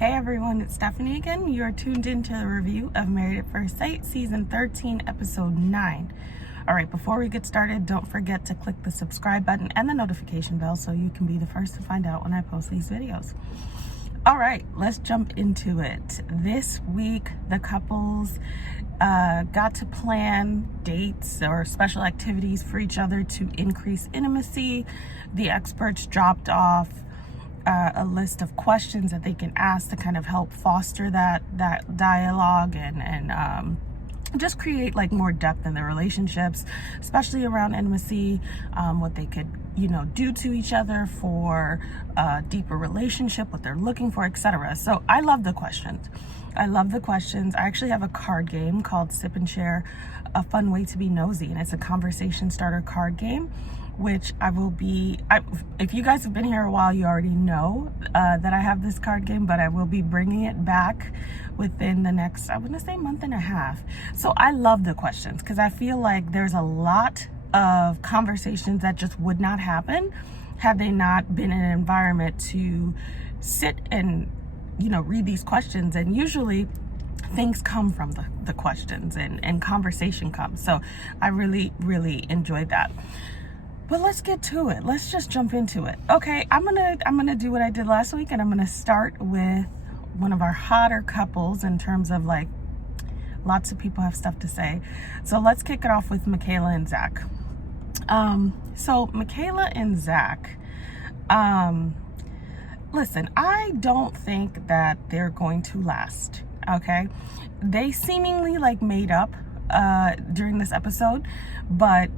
Hey everyone, it's Stephanie again. You are tuned into the review of Married at First Sight, Season 13, Episode 9. Alright, before we get started, don't forget to click the subscribe button and the notification bell so you can be the first to find out when I post these videos. Alright, let's jump into it. This week, the couples got to plan dates or special activities for each other to increase intimacy. The experts dropped off a list of questions that they can ask to kind of help foster that dialogue and just create like more depth in their relationships, especially around intimacy, what they could do to each other for a deeper relationship, what they're looking for, etc. So I love the questions. I actually have a card game called Sip and Share, a fun way to be nosy, and it's a conversation starter card game, which if you guys have been here a while, you already know that I have this card game, but I will be bringing it back within the next, I wouldn't say month and a half. So I love the questions because I feel like there's a lot of conversations that just would not happen had they not been in an environment to sit and read these questions. And usually things come from the questions and conversation comes. So I really enjoyed that. But let's get to it. Let's just jump into it. Okay, I'm gonna do what I did last week, and I'm gonna start with one of our hotter couples in terms of like lots of people have stuff to say. So let's kick it off with Michaela and Zach. So Michaela and Zach, listen, I don't think that they're going to last. Okay, they seemingly like made up during this episode, but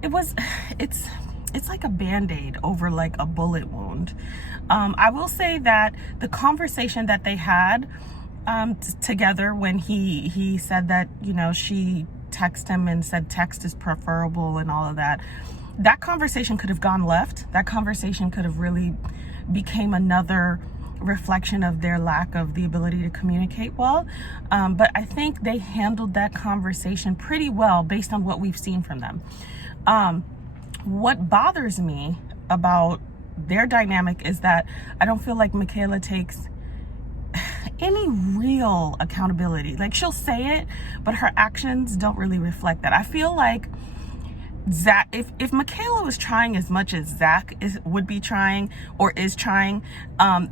it's like a band-aid over like a bullet wound. I will say that the conversation that they had together when he said that she texted him and said text is preferable and all of that, that conversation could have gone left. That conversation could have really became another reflection of their lack of the ability to communicate well, but I think they handled that conversation pretty well based on what we've seen from them. What bothers me about their dynamic is that I don't feel like Michaela takes any real accountability. Like, she'll say it, but her actions don't really reflect that. I feel like Zach, if Michaela was trying as much as Zach would be trying or is trying,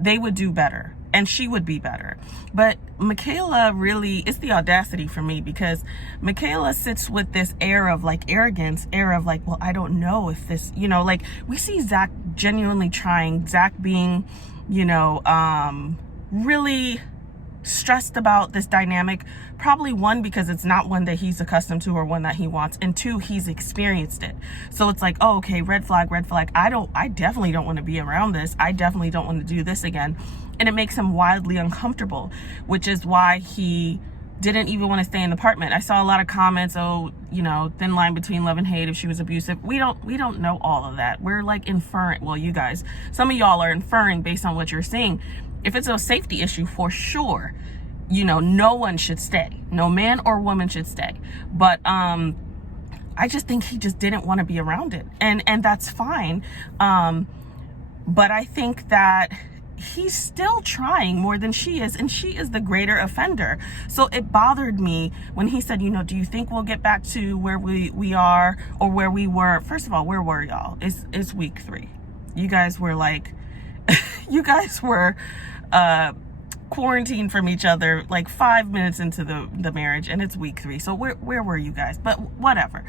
they would do better and she would be better. But Michaela really, it's the audacity for me, because Michaela sits with this air of like arrogance, well, I don't know if this, like we see Zach genuinely trying, Zach being, really stressed about this dynamic, probably one, because it's not one that he's accustomed to or one that he wants, and two, he's experienced it. So it's like, oh, okay, red flag. I definitely don't want to be around this. I definitely don't want to do this again. And it makes him wildly uncomfortable, which is why he didn't even want to stay in the apartment. I saw a lot of comments, thin line between love and hate if she was abusive. We don't know all of that. We're like inferring, well, you guys, some of y'all are inferring based on what you're seeing. If it's a safety issue, for sure, no one should stay. No man or woman should stay. But I just think he just didn't want to be around it. And that's fine. But I think that he's still trying more than she is, and she is the greater offender. So it bothered me when he said, do you think we'll get back to where we are or where we were? First of all, where were y'all? It's week 3. You guys were like, quarantined from each other like 5 minutes into the marriage, and it's week 3. So where were you guys? But whatever.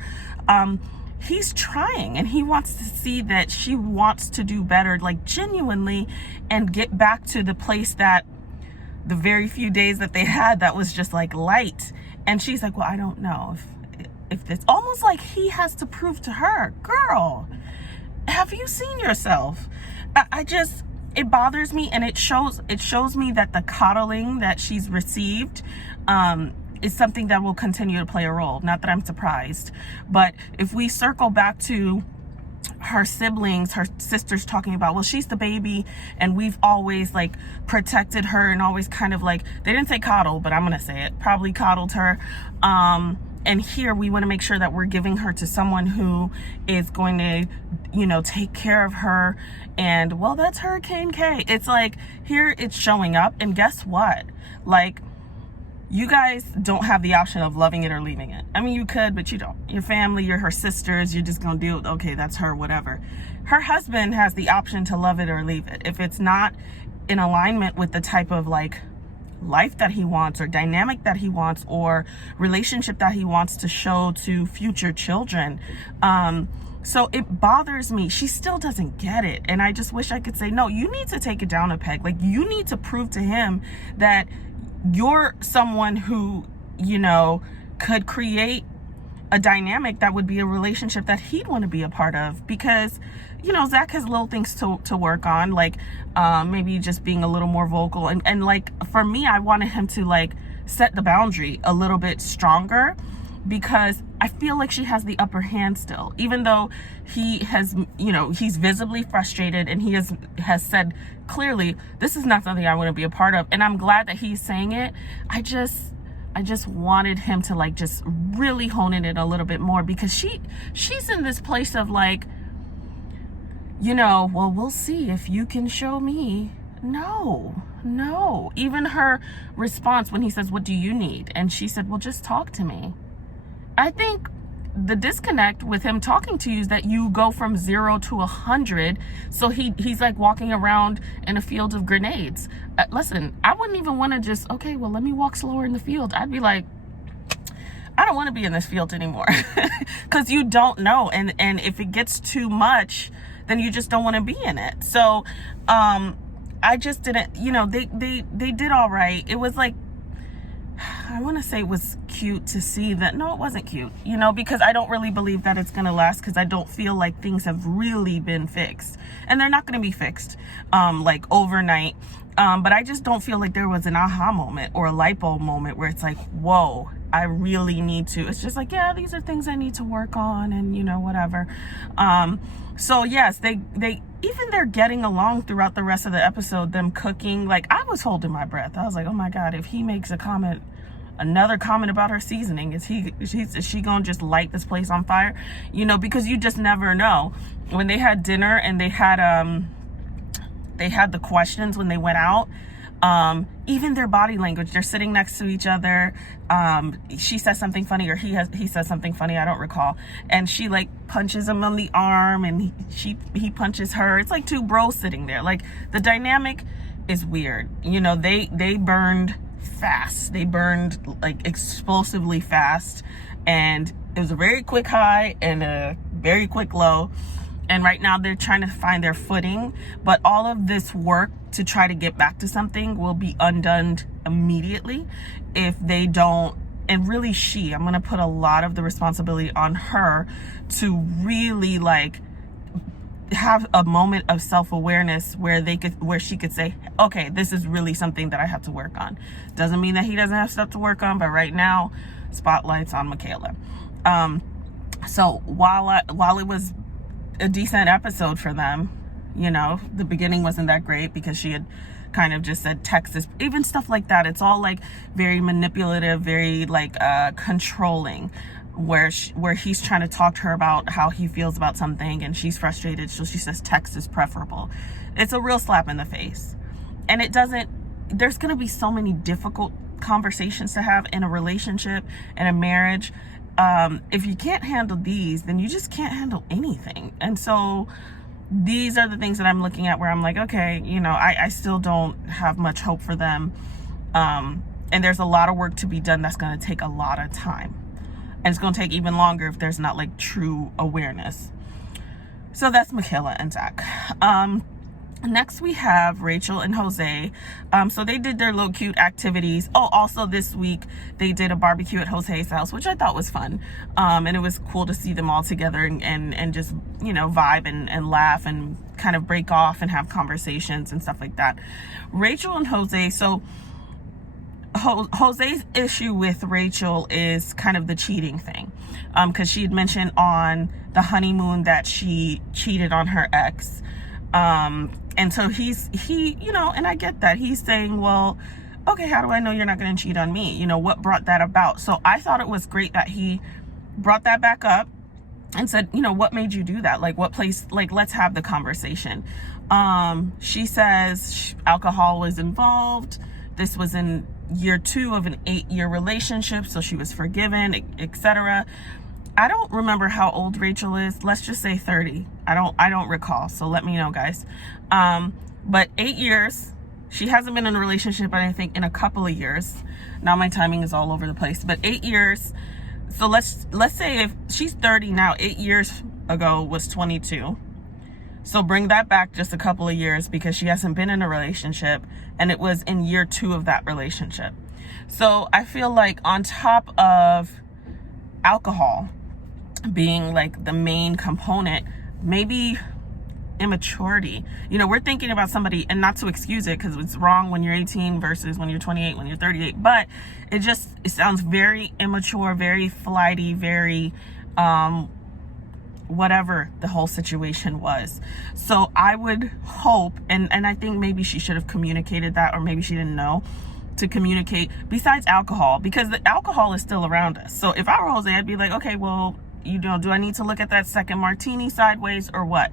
He's trying, and he wants to see that she wants to do better, like genuinely, and get back to the place that the very few days that they had that was just like light. And she's like, well, I don't know if this, almost like he has to prove to her, girl, have you seen yourself? It bothers me, and it shows me that the coddling that she's received is something that will continue to play a role. Not that I'm surprised, but if we circle back to her siblings, her sisters talking about, well, she's the baby and we've always like protected her and always kind of like, they didn't say coddle, but I'm gonna say it, probably coddled her, and here we want to make sure that we're giving her to someone who is going to, you know, take care of her. And well, that's Hurricane K. It's like, here it's showing up, and guess what? Like, you guys don't have the option of loving it or leaving it. I mean, you could, but you don't. Your family, you're her sisters, you're just gonna deal with, okay, that's her, whatever. Her husband has the option to love it or leave it. If it's not in alignment with the type of like life that he wants, or dynamic that he wants, or relationship that he wants to show to future children. So it bothers me. She still doesn't get it. And I just wish I could say, no, you need to take it down a peg. Like, you need to prove to him that you're someone who, you know, could create a dynamic that would be a relationship that he'd want to be a part of. Because, you know, Zach has little things to work on, like maybe just being a little more vocal. And like, for me, I wanted him to like set the boundary a little bit stronger, because I feel like she has the upper hand still, even though he has, you know, he's visibly frustrated, and he has said clearly, this is not something I want to be a part of. And I'm glad that he's saying it. I just wanted him to like just really hone in it a little bit more, because she's in this place of like, you know, well, we'll see if you can show me. No. Even her response when he says, what do you need? And she said, well, just talk to me. I think the disconnect with him talking to you is that you go from 0 to 100. So he's like walking around in a field of grenades. Listen, I wouldn't even want to just, okay, well, let me walk slower in the field. I'd be like, I don't want to be in this field anymore, because you don't know. And if it gets too much, then you just don't want to be in it. So I just didn't, you know, they did all right. It was like, I want to say it was cute to see that. No, it wasn't cute, you know, because I don't really believe that it's going to last, because I don't feel like things have really been fixed, and they're not going to be fixed like overnight. But I just don't feel like there was an aha moment or a light bulb moment where it's like, whoa, I really need to. It's just like, yeah, these are things I need to work on, and, you know, whatever. So yes, they even they're getting along throughout the rest of the episode, them cooking. Like, I was holding my breath. I was like, oh my God, if he makes another comment about her seasoning, is she gonna just light this place on fire? You know, because you just never know. When they had dinner and they had the questions when they went out, even their body language, they're sitting next to each other. She says something funny, or he says something funny, I don't recall, and she like punches him on the arm, and he punches her. It's like two bros sitting there. Like, the dynamic is weird. You know, they burned fast. They burned like explosively fast, and it was a very quick high and a very quick low. And right now they're trying to find their footing, but all of this work to try to get back to something will be undone immediately if they don't. And really, I'm going to put a lot of the responsibility on her to really like have a moment of self-awareness where she could say, okay, this is really something that I have to work on. Doesn't mean that he doesn't have stuff to work on, but right now, spotlight's on Michaela. So while it was a decent episode for them, you know, the beginning wasn't that great because she had kind of just said Texas, even stuff like that. It's all like very manipulative, very like controlling, where he's trying to talk to her about how he feels about something, and she's frustrated, so she says Texas preferable. It's a real slap in the face. And there's going to be so many difficult conversations to have in a relationship and a marriage. If you can't handle these, then you just can't handle anything. And so these are the things that I'm looking at where I'm like, okay, you know, I still don't have much hope for them. And there's a lot of work to be done that's going to take a lot of time. And it's going to take even longer if there's not like true awareness. So that's Michaela and Zach. Next we have Rachel and Jose. So they did their little cute activities. Oh, also this week they did a barbecue at Jose's house, which I thought was fun. And it was cool to see them all together and just, you know, vibe and laugh and kind of break off and have conversations and stuff like that. Rachel and Jose. So Jose's issue with Rachel is kind of the cheating thing. Because she had mentioned on the honeymoon that she cheated on her ex. And so he, you know, and I get that. He's saying, well, okay, how do I know you're not going to cheat on me? You know, what brought that about? So I thought it was great that he brought that back up and said, you know, what made you do that? Like, what place, like, let's have the conversation. She says alcohol was involved. This was in year 2 of an 8-year relationship, so she was forgiven, etc. I don't remember how old Rachel is. Let's just say 30. I don't recall, so let me know, guys. But 8 years. She hasn't been in a relationship, I think, in a couple of years. Now my timing is all over the place, but 8 years. So let's say if she's 30 now, 8 years ago was 22. So bring that back just a couple of years, because she hasn't been in a relationship, and it was in year 2 of that relationship. So I feel like on top of alcohol being like the main component, maybe immaturity. You know, we're thinking about somebody, and not to excuse it, because it's wrong when you're 18 versus when you're 28, when you're 38, but it sounds very immature, very flighty, very whatever the whole situation was. So I would hope, and I think maybe she should have communicated that, or maybe she didn't know to communicate, besides alcohol, because the alcohol is still around us. So if I were Jose, I'd be like, okay, well, you know, do I need to look at that second martini sideways or what?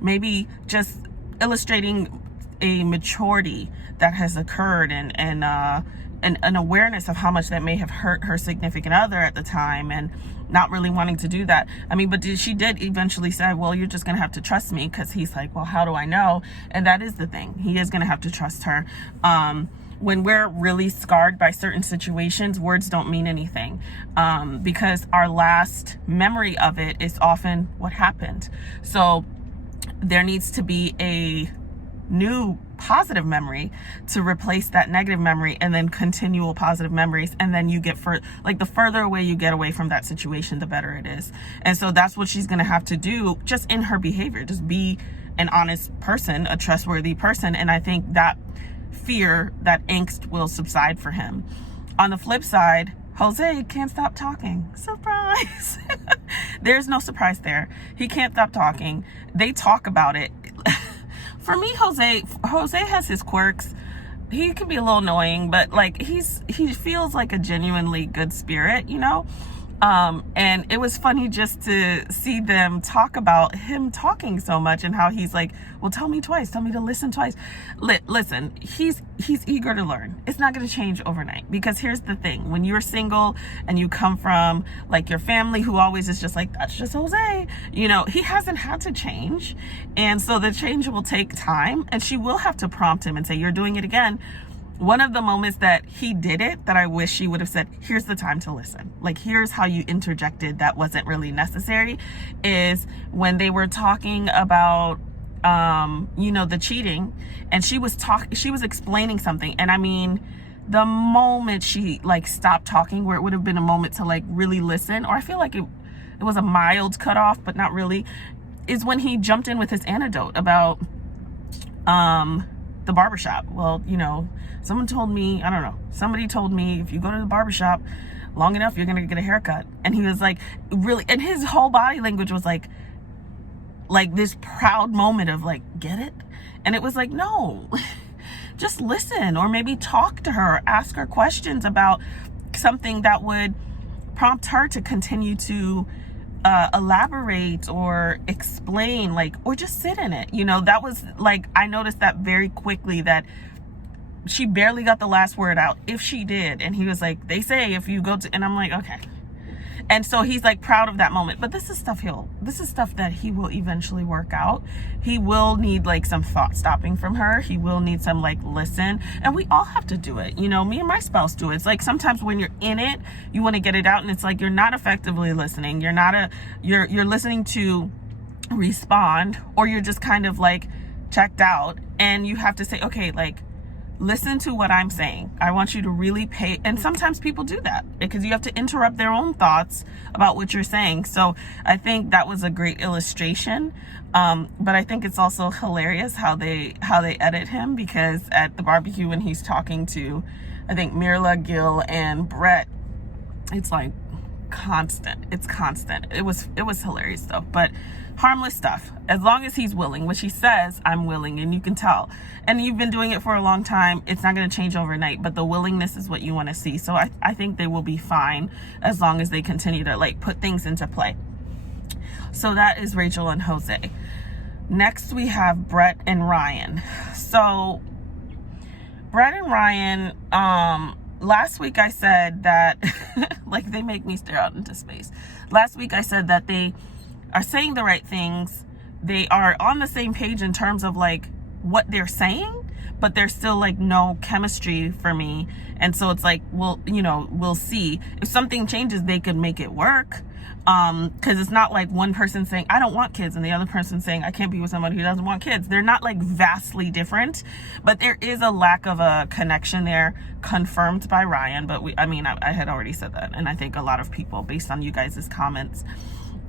Maybe just illustrating a maturity that has occurred, and an awareness of how much that may have hurt her significant other at the time, and not really wanting to do that. I mean, but she did eventually say, well, you're just gonna have to trust me, because he's like, well, how do I know? And that is the thing. He is gonna have to trust her. When we're really scarred by certain situations, words don't mean anything, because our last memory of it is often what happened. So there needs to be a new positive memory to replace that negative memory, and then continual positive memories, and then you get the further away you get away from that situation, the better it is. And so that's what she's going to have to do, just in her behavior, just be an honest person, a trustworthy person. And I think that fear, that angst will subside for him. On the flip side, Jose can't stop talking. Surprise. There's no surprise there. He can't stop talking. They talk about it. For me, Jose has his quirks. He can be a little annoying, but like he feels like a genuinely good spirit, you know? And it was funny just to see them talk about him talking so much, and how he's like, well, tell me to listen twice. Listen, he's eager to learn. It's not going to change overnight, because here's the thing. When you're single and you come from like your family who always is just like, that's just Jose, you know, he hasn't had to change. And so the change will take time, and she will have to prompt him and say, you're doing it again. One of the moments that he did it that I wish she would have said, here's the time to listen. Like, here's how you interjected that wasn't really necessary, is when they were talking about, you know, the cheating, and she was explaining something. And I mean, the moment she like stopped talking, where it would have been a moment to like really listen, or I feel like it was a mild cutoff, but not really, is when he jumped in with his anecdote about, the barbershop. Well, you know, somebody told me if you go to the barbershop long enough, you're gonna get a haircut. And he was like, really, and his whole body language was like this proud moment of like, get it? And it was like, no, just listen, or maybe talk to her, ask her questions about something that would prompt her to continue to elaborate or explain, like, or just sit in it. You know, that was like, I noticed that very quickly, that she barely got the last word out, if she did. And he was like, they say if you go to, and I'm like, okay. And so he's like proud of that moment. But this is stuff that he will eventually work out. He will need like some thought stopping from her. He will need some like listen. And we all have to do it. You know, me and my spouse do it. It's like sometimes when you're in it, you want to get it out, and it's like you're not effectively listening. You're listening to respond, or you're just kind of like checked out, and you have to say, okay, like, listen to what I'm saying. I want you to really pay. And sometimes people do that because you have to interrupt their own thoughts about what you're saying. So I think that was a great illustration. But I think it's also hilarious how they edit him, because at the barbecue, when he's talking to, I think, Mirla, Gil, and Brett, it's like constant. It's constant. It was hilarious though. But harmless stuff, as long as he's willing, which he says, I'm willing, and you can tell. And you've been doing it for a long time. It's not going to change overnight, but the willingness is what you want to see. So I think they will be fine as long as they continue to like put things into play. So that is Rachel and Jose. Next we have Brett and Ryan. So Brett and Ryan, last week I said that like they make me stare out into space. Last week I said that they are saying the right things. They are on the same page in terms of like what they're saying, but there's still like no chemistry for me. And so it's like, well, you know, we'll see. If something changes, they could make it work. Because it's not like one person saying, I don't want kids, and the other person saying, I can't be with somebody who doesn't want kids. They're not like vastly different, but there is a lack of a connection there, confirmed by Ryan. But I had already said that. And I think a lot of people, based on you guys' comments,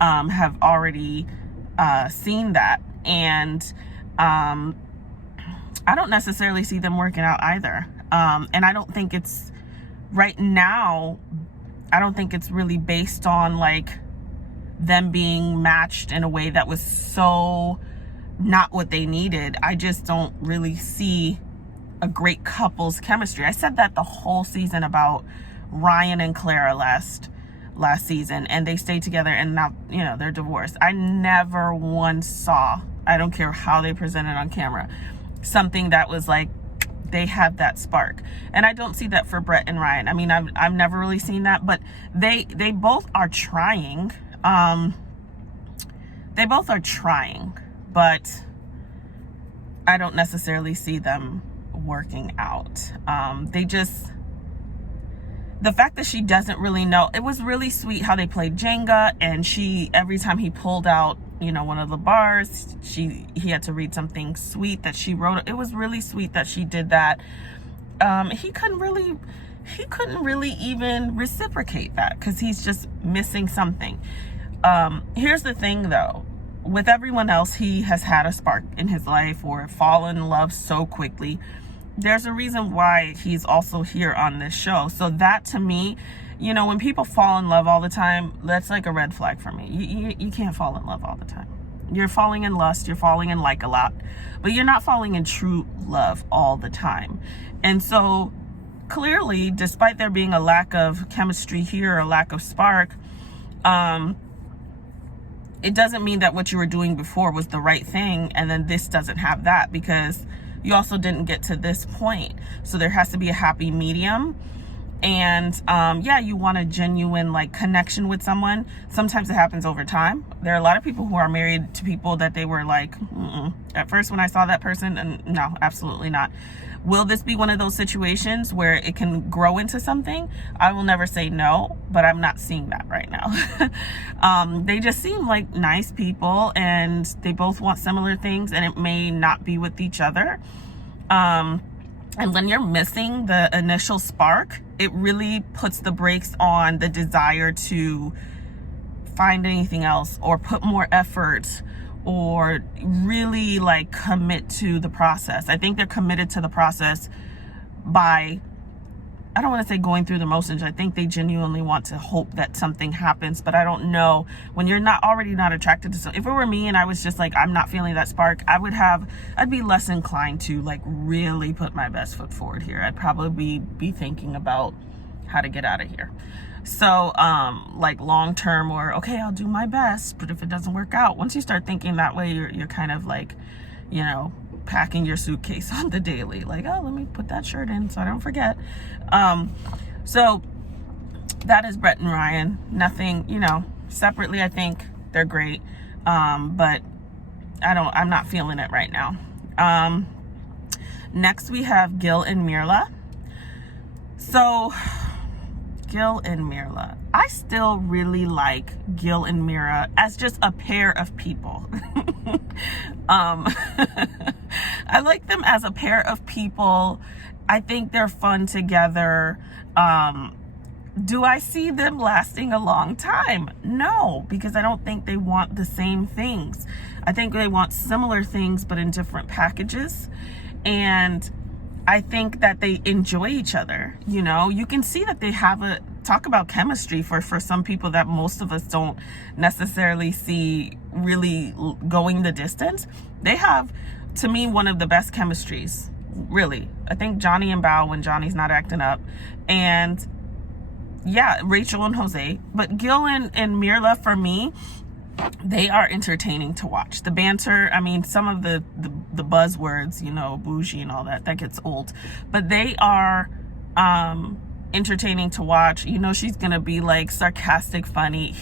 have already seen that. And I don't necessarily see them working out either. And I don't think it's right now, I don't think it's really based on like them being matched in a way that was so not what they needed. I just don't really see a great couple's chemistry. I said that the whole season about Ryan and Clara last season, and they stayed together, and now, you know, they're divorced. I never once saw, I don't care how they presented on camera, something that was like they have that spark. And I don't see that for Brett and Ryan. I mean, I've never really seen that, but they both are trying. They both are trying, but I don't necessarily see them working out. The fact that she doesn't really know, it was really sweet how they played Jenga, and every time he pulled out, you know, one of the bars, he had to read something sweet that she wrote. It was really sweet that she did that. He couldn't really even reciprocate that, because he's just missing something. Here's the thing though, with everyone else, he has had a spark in his life or fallen in love so quickly. There's a reason why he's also here on this show. So that, to me, you know, when people fall in love all the time, that's like a red flag for me. You can't fall in love all the time. You're falling in lust, you're falling in like a lot, but you're not falling in true love all the time. And so clearly, despite there being a lack of chemistry here, a lack of spark, it doesn't mean that what you were doing before was the right thing, and then this doesn't have that, because you also didn't get to this point. So there has to be a happy medium. And yeah, you want a genuine like connection with someone. Sometimes it happens over time. There are a lot of people who are married to people that they were like, at first when I saw that person, and no, absolutely not. Will this be one of those situations where it can grow into something? I will never say no, but I'm not seeing that right now. They just seem like nice people, and they both want similar things, and it may not be with each other. And when you're missing the initial spark, it really puts the brakes on the desire to find anything else or put more effort or really like commit to the process. I think they're committed to the process by, I don't want to say going through the motions. I think they genuinely want to hope that something happens, but I don't know. When you're already not attracted to something. If it were me and I was just like, I'm not feeling that spark, I'd be less inclined to like really put my best foot forward here. I'd probably be thinking about how to get out of here. So like long term, or okay, I'll do my best, but if it doesn't work out, once you start thinking that way, you're kind of like, you know, packing your suitcase on the daily, like, oh, let me put that shirt in so I don't forget. So that is Brett and Ryan. Nothing, you know, separately I think they're great, but I'm not feeling it right now. Next we have Gil and Mirla. So Gil and Mirla, I still really like Gil and Mira as just a pair of people. I like them as a pair of people. I think they're fun together. Do I see them lasting a long time? No, because I don't think they want the same things. I think they want similar things, but in different packages. And I think that they enjoy each other. You know, you can see that they talk about chemistry for some people that most of us don't necessarily see really going the distance. They have, to me, one of the best chemistries, really. I think Johnny and Bao, when Johnny's not acting up, and yeah, Rachel and Jose. But Gil and Mirla, for me, they are entertaining to watch. The banter, I mean, some of the buzzwords, you know, bougie and all that gets old, but they are entertaining to watch. You know, she's gonna be like sarcastic, funny.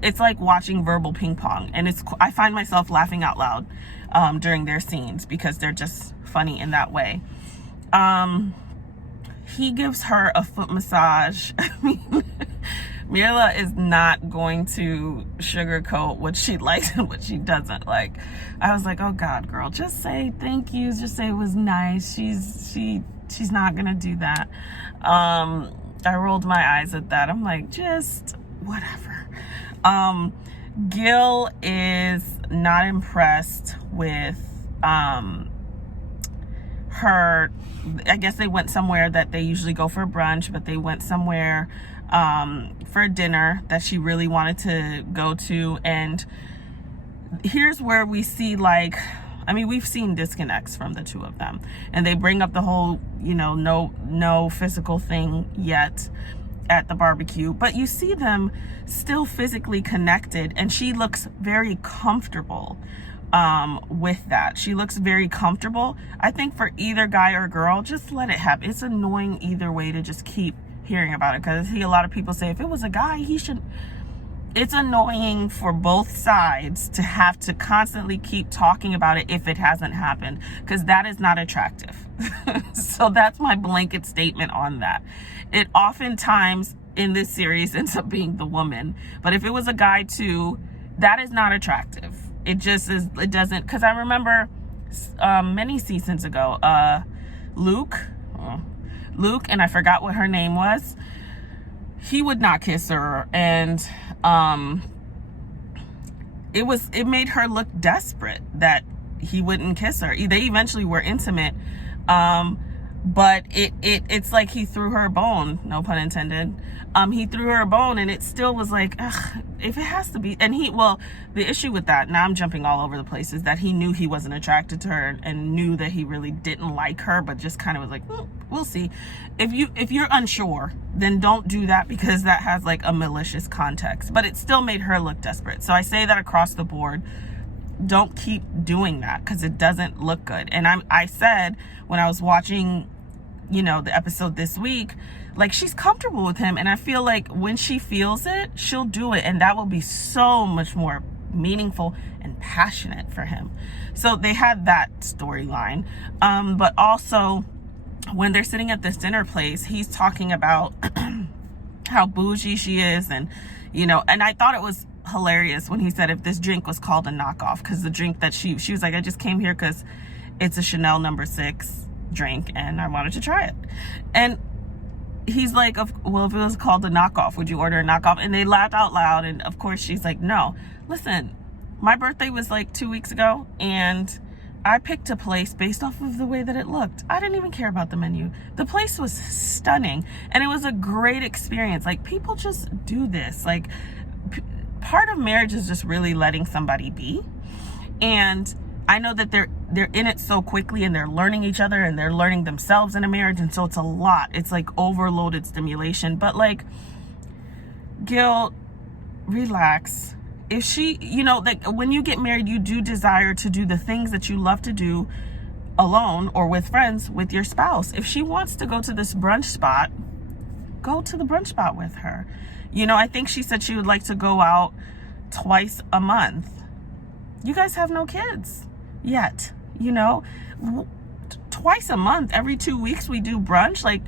It's like watching verbal ping pong, and I find myself laughing out loud during their scenes because they're just funny in that way. He gives her a foot massage. I mean, Mirla is not going to sugarcoat what she likes and what she doesn't like. I was like, oh God, girl, just say thank you. Just say it was nice. She's not gonna do that. I rolled my eyes at that. I'm like, just whatever. Gil is not impressed with her. I guess they went somewhere that they usually go for brunch, but they went somewhere for dinner that she really wanted to go to. And here's where we see, like, I mean, we've seen disconnects from the two of them, and they bring up the whole, you know, no physical thing yet at the barbecue, but you see them still physically connected, and she looks very comfortable with that. She looks very comfortable. I think for either guy or girl, just let it happen. It's annoying either way to just keep hearing about it, because I see a lot of people say if it was a guy, he should. It's annoying for both sides to have to constantly keep talking about it if it hasn't happened, because that is not attractive. So that's my blanket statement on that. It oftentimes in this series ends up being the woman, but if it was a guy too, that is not attractive. It just is. It doesn't, because I remember many seasons ago, Luke, and I forgot what her name was. He would not kiss her, and it made her look desperate that he wouldn't kiss her. They eventually were intimate, but it's like he threw her a bone, no pun intended. He threw her a bone, and it still was like, ugh, if it has to be. And the issue with that, now I'm jumping all over the place, is that he knew he wasn't attracted to her and knew that he really didn't like her, but just kind of was like, we'll see. If you're unsure, then don't do that, because that has like a malicious context, but it still made her look desperate. So I say that across the board. Don't keep doing that, because it doesn't look good. And I said when I was watching, you know, the episode this week, like, she's comfortable with him, and I feel like when she feels it, she'll do it, and that will be so much more meaningful and passionate for him. So they had that storyline, but also when they're sitting at this dinner place, he's talking about how bougie she is, and you know, and I thought it was hilarious when he said if this drink was called a knockoff, because the drink that she was like, I just came here because it's a Chanel No. 6 drink and I wanted to try it. And he's like, well, if it was called a knockoff, would you order a knockoff? And they laughed out loud, and of course she's like, no, listen, my birthday was like 2 weeks ago, and I picked a place based off of the way that it looked. I didn't even care about the menu. The place was stunning, and it was a great experience. Like, people just do this. Like, part of marriage is just really letting somebody be. And I know that they're in it so quickly, and they're learning each other, and they're learning themselves in a marriage, and so it's a lot. It's like overloaded stimulation. But like, Gil, relax. If she, you know, like, when you get married, you do desire to do the things that you love to do alone or with friends with your spouse. If she wants to go to this brunch spot, go to the brunch spot with her. You know, I think she said she would like to go out twice a month. You guys have no kids yet, you know. Twice a month, every 2 weeks we do brunch. Like,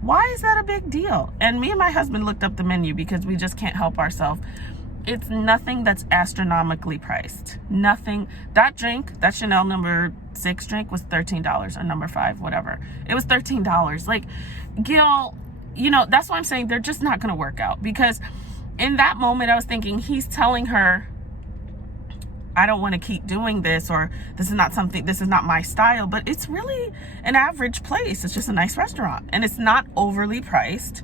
why is that a big deal? And me and my husband looked up the menu because we just can't help ourselves. It's nothing that's astronomically priced. Nothing. That drink, that Chanel No. 6 drink, was $13, or No. 5, whatever. It was $13. Like, Gil, you know, that's why I'm saying they're just not going to work out. Because in that moment, I was thinking, he's telling her, I don't want to keep doing this, or this is not my style. But it's really an average place. It's just a nice restaurant, and it's not overly priced.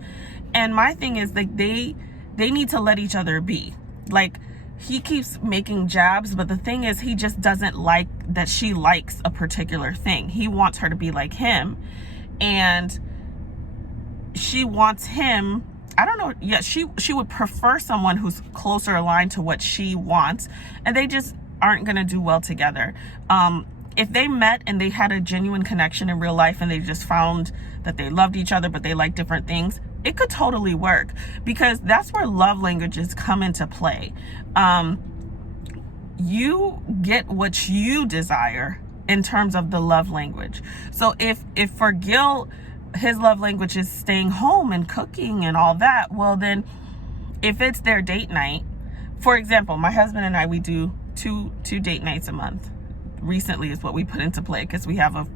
And my thing is, like, they need to let each other be. Like, he keeps making jabs, but the thing is, he just doesn't like that she likes a particular thing. He wants her to be like him, and she wants him, I don't know, yeah, she would prefer someone who's closer aligned to what she wants, and they just aren't gonna do well together. If they met and they had a genuine connection in real life and they just found that they loved each other but they like different things, it could totally work, because that's where love languages come into play. You get what you desire in terms of the love language. So if for Gil, his love language is staying home and cooking and all that, well then, if it's their date night, for example, my husband and I, we do two date nights a month. Recently is what we put into play, because we have a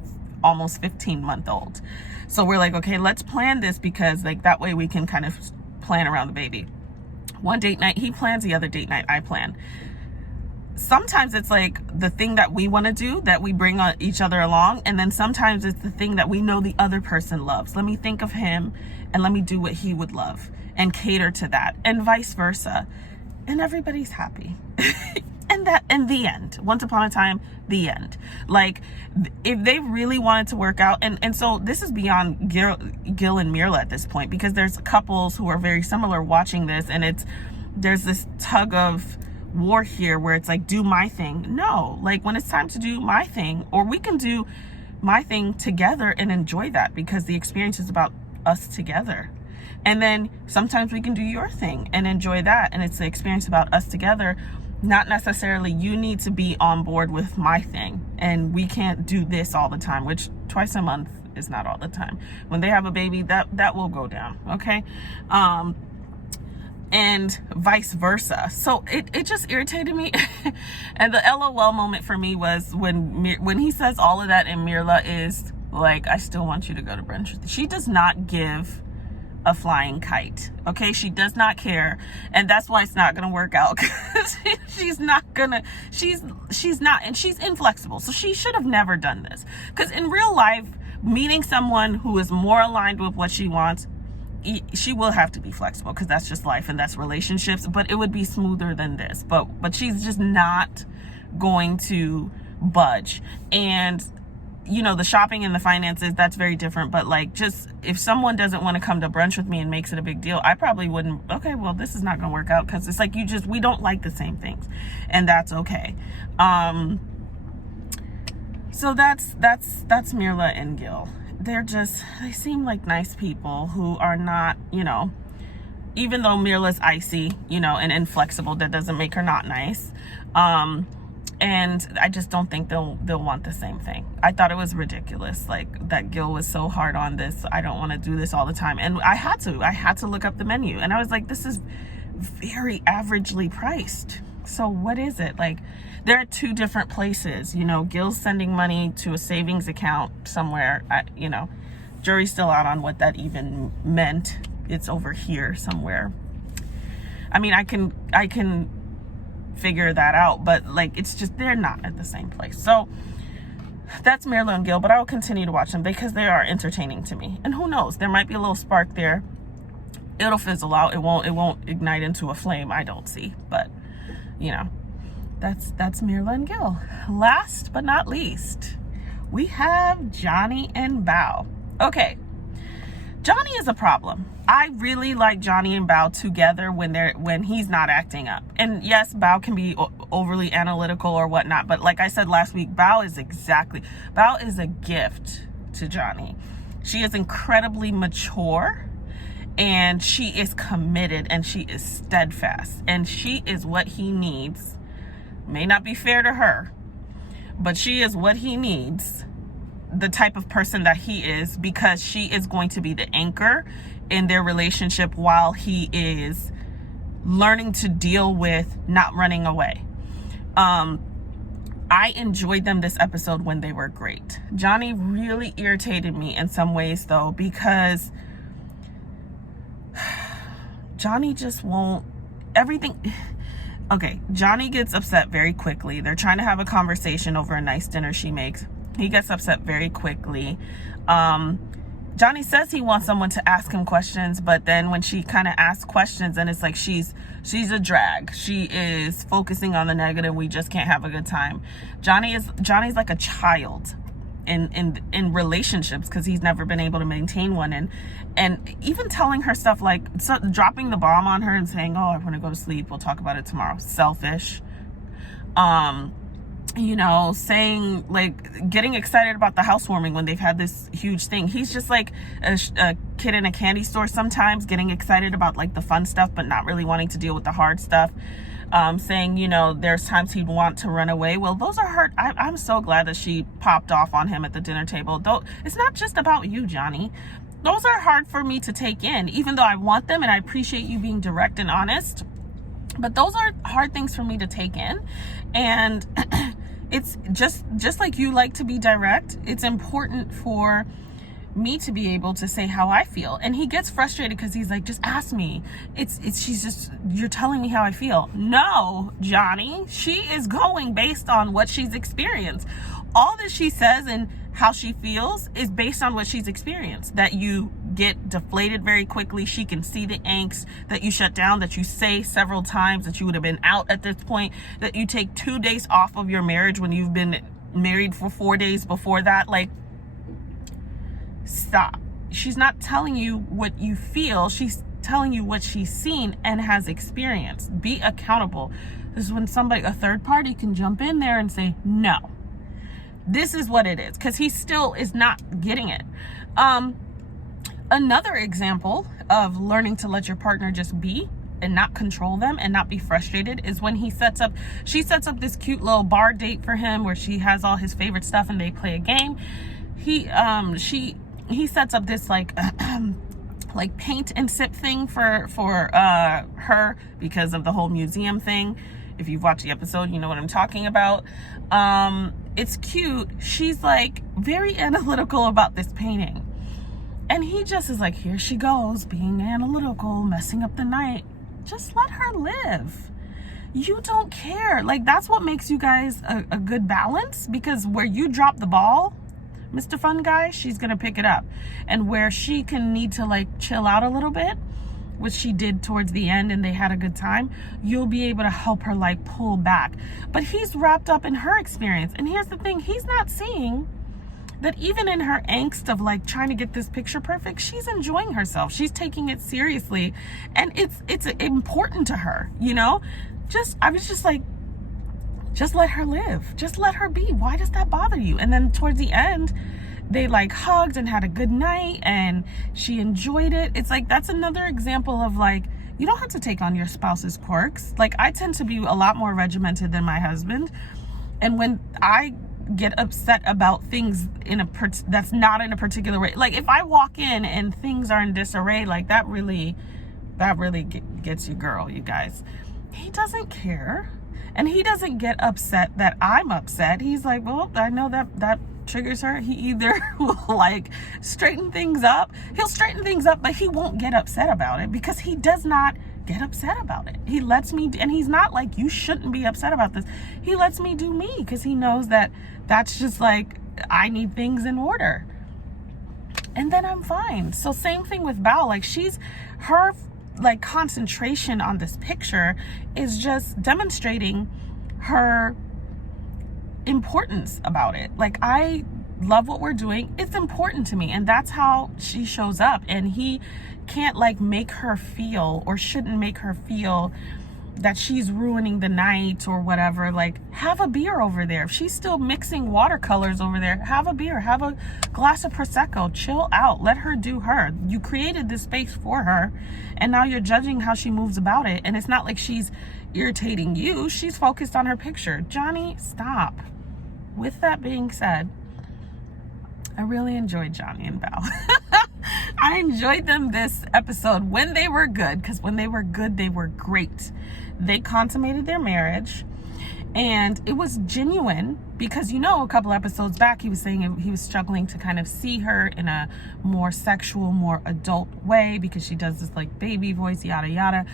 almost 15-month-old. So we're like, okay, let's plan this, because like that way we can kind of plan around the baby. One date night he plans, the other date night I plan. Sometimes it's like the thing that we want to do that we bring each other along, and then sometimes it's the thing that we know the other person loves. Let me think of him and let me do what he would love and cater to that, and vice versa, and everybody's happy. And that, in the end, once upon a time, the end. Like, if they really wanted to work out, and so this is beyond Gil and Mirla at this point, because there's couples who are very similar watching this, and there's this tug of war here where it's like, do my thing. No, like when it's time to do my thing, or we can do my thing together and enjoy that, because the experience is about us together. And then sometimes we can do your thing and enjoy that, and it's the experience about us together. Not necessarily you need to be on board with my thing, and we can't do this all the time, which twice a month is not all the time. When they have a baby, that will go down, okay? And vice versa. So it just irritated me. And the LOL moment for me was when he says all of that, and Mirla is like, I still want you to go to brunch. She does not give a flying kite, okay? She does not care, and that's why it's not gonna work out, because she's not, and she's inflexible. So she should have never done this, because in real life, meeting someone who is more aligned with what she wants, she will have to be flexible, because that's just life and that's relationships, but it would be smoother than this. But she's just not going to budge. And you know, the shopping and the finances, that's very different. But like, just if someone doesn't want to come to brunch with me and makes it a big deal, I probably wouldn't. Okay, well, this is not gonna work out, because it's like we don't like the same things, and that's okay. So that's Mirla and Gil. They seem like nice people who are not, you know, even though Mirla's icy, you know, and inflexible, that doesn't make her not nice. And I just don't think they'll want the same thing. I thought it was ridiculous, like that Gil was so hard on this. I don't want to do this all the time. And I had to look up the menu, and I was like, this is very averagely priced. So what is it? Like, there are two different places, you know, Gil's sending money to a savings account somewhere. You know, jury's still out on what that even meant. It's over here somewhere. I mean, I can figure that out, but like, it's just, they're not at the same place. So that's Mirla and Gil, but I will continue to watch them because they are entertaining to me. And who knows, there might be a little spark there. It'll fizzle out. It won't ignite into a flame, I don't see. But you know, that's Mirla and Gil. Last but not least, we have Johnny and Bao. Okay, Johnny is a problem. I really like Johnny and Bao together when he's not acting up. And yes, Bao can be overly analytical or whatnot, but like I said last week, Bao is a gift to Johnny. She is incredibly mature, and she is committed, and she is steadfast, and she is what he needs. May not be fair to her, but she is what he needs, the type of person that he is, because she is going to be the anchor in their relationship while he is learning to deal with not running away. I enjoyed them this episode when they were great. Johnny really irritated me in some ways though, because Johnny just won't, everything. Okay, Johnny gets upset very quickly. They're trying to have a conversation over a nice dinner she makes. He gets upset very quickly. Johnny says he wants someone to ask him questions, but then when she kind of asks questions, and it's like she's a drag. She is focusing on the negative. We just can't have a good time. Johnny's like a child in relationships, because he's never been able to maintain one, and even telling her stuff like, so dropping the bomb on her and saying, oh, I want to go to sleep, we'll talk about it tomorrow. Selfish. You know, saying, like, getting excited about the housewarming when they've had this huge thing. He's just like a kid in a candy store sometimes, getting excited about like the fun stuff but not really wanting to deal with the hard stuff. Saying, you know, there's times he'd want to run away. Well, those are hard. I'm so glad that she popped off on him at the dinner table. Though it's not just about you, Johnny. Those are hard for me to take in, even though I want them and I appreciate you being direct and honest. But those are hard things for me to take in. And it's just like you like to be direct, it's important for me to be able to say how I feel. And he gets frustrated because he's like, just ask me. She's just, you're telling me how I feel. No, Johnny, she is going based on what she's experienced. All that she says and how she feels is based on what she's experienced. That you get deflated very quickly. She can see the angst, that you shut down, that you say several times that you would have been out at this point, that you take 2 days off of your marriage when you've been married for 4 days before that. Like, stop. She's not telling you what you feel. She's telling you what she's seen and has experienced. Be accountable. This is when somebody, a third party, can jump in there and say, no, this is what it is, because he still is not getting it. Another example of learning to let your partner just be and not control them and not be frustrated is when she sets up this cute little bar date for him where she has all his favorite stuff and they play a game. He sets up this like like paint and sip thing for her, because of the whole museum thing. If you've watched the episode, you know what I'm talking about. It's cute. She's like very analytical about this painting. And he just is like, here she goes, being analytical, messing up the night. Just let her live. You don't care. Like, that's what makes you guys a good balance, because where you drop the ball, Mr. Fun Guy, she's going to pick it up. And where she can need to like chill out a little bit, which she did towards the end and they had a good time, you'll be able to help her like pull back. But he's wrapped up in her experience. And here's the thing, he's not seeing that even in her angst of like trying to get this picture perfect, she's enjoying herself. She's taking it seriously. And it's important to her, you know? I was just like, just let her live. Just let her be. Why does that bother you? And then towards the end, they like hugged and had a good night and she enjoyed it. It's like, that's another example of like, you don't have to take on your spouse's quirks. Like, I tend to be a lot more regimented than my husband. And when I get upset about things that's not in a particular way, like if I walk in and things are in disarray, like that really gets you, girl, you guys. He doesn't care. And he doesn't get upset that I'm upset. He's like, well, I know that triggers her. He either will like straighten things up. He'll straighten things up, but he won't get upset about it, because he does not get upset about it. He lets me, and he's not like, you shouldn't be upset about this. He lets me do me, because he knows that that's just like, I need things in order. And then I'm fine. So same thing with Bao. Like, her like concentration on this picture is just demonstrating her importance about it. Like, I love what we're doing. It's important to me. And that's how she shows up. And he can't like make her feel, or shouldn't make her feel, that she's ruining the night or whatever. Like, have a beer over there. If she's still mixing watercolors over there, have a beer, have a glass of Prosecco, chill out, let her do her. You created this space for her, and now you're judging how she moves about it. And it's not like she's irritating you. She's focused on her picture. Johnny, stop. With that being said, I really enjoyed Johnny and Bao. I enjoyed them this episode when they were good, because when they were good, they were great. They consummated their marriage, and it was genuine, because, you know, a couple episodes back, he was saying he was struggling to kind of see her in a more sexual, more adult way, because she does this like baby voice, yada, yada.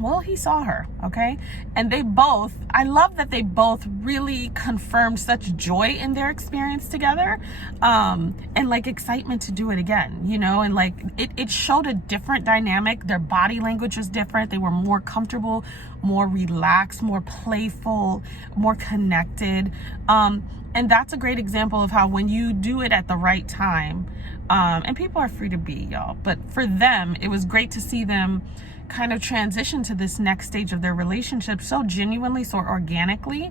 Well, he saw her, okay? And they both, I love that they both really confirmed such joy in their experience together, and like excitement to do it again, you know? And like it showed a different dynamic. Their body language was different. They were more comfortable, more relaxed, more playful, more connected. And that's a great example of how when you do it at the right time, and people are free to be, y'all, but for them, it was great to see them kind of transition to this next stage of their relationship so genuinely, so organically,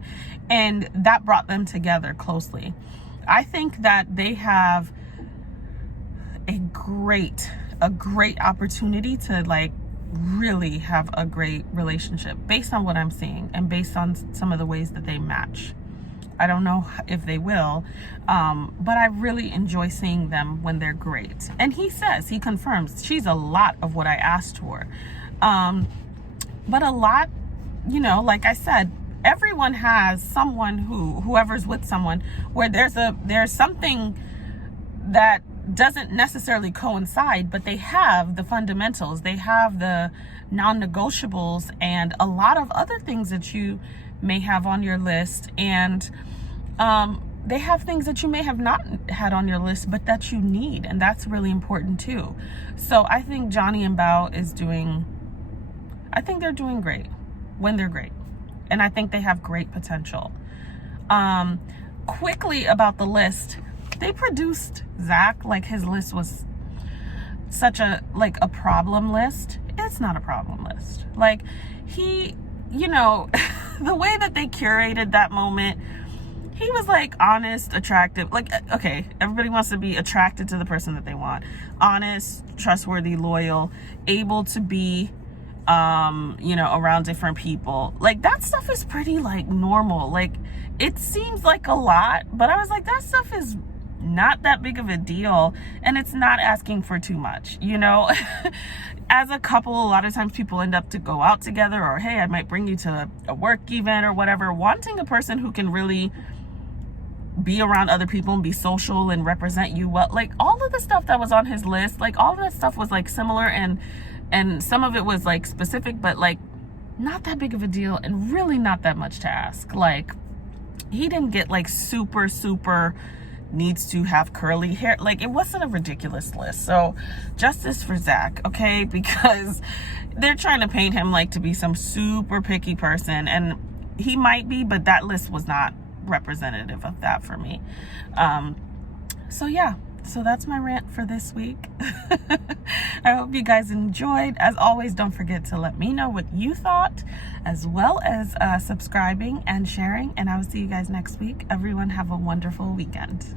and that brought them together closely. I think that they have a great opportunity to like really have a great relationship based on what I'm seeing and based on some of the ways that they match. I don't know if they will, but I really enjoy seeing them when they're great. And he confirms, she's a lot of what I asked for. But a lot, you know, like I said, everyone has someone whoever's with someone where there's something that doesn't necessarily coincide, but they have the fundamentals, they have the non-negotiables, and a lot of other things that you may have on your list, and they have things that you may have not had on your list but that you need, and that's really important too. So I think Johnny and Bao they're doing great when they're great, and I think they have great potential. Quickly about the list, they produced Zach like his list was such a problem list. It's not a problem list. Like, he, you know, the way that they curated that moment, he was like honest, attractive. Like, okay, everybody wants to be attracted to the person that they want. Honest, trustworthy, loyal, able to be, you know, around different people. Like, that stuff is pretty like normal. Like, it seems like a lot, but I was like, that stuff is not that big of a deal, and it's not asking for too much, you know. As a couple, a lot of times people end up to go out together, or hey, I might bring you to a work event or whatever. Wanting a person who can really be around other people and be social and represent you well, like all of the stuff that was on his list, like all of that stuff was like similar, and some of it was like specific, but like not that big of a deal, and really not that much to ask. Like, he didn't get like super needs to have curly hair. Like, it wasn't a ridiculous list. So justice for Zach, okay? Because they're trying to paint him like to be some super picky person, and he might be, but that list was not representative of that for me. So yeah, so that's my rant for this week. I hope you guys enjoyed. As always, don't forget to let me know what you thought, as well as subscribing and sharing, and I will see you guys next week. Everyone have a wonderful weekend.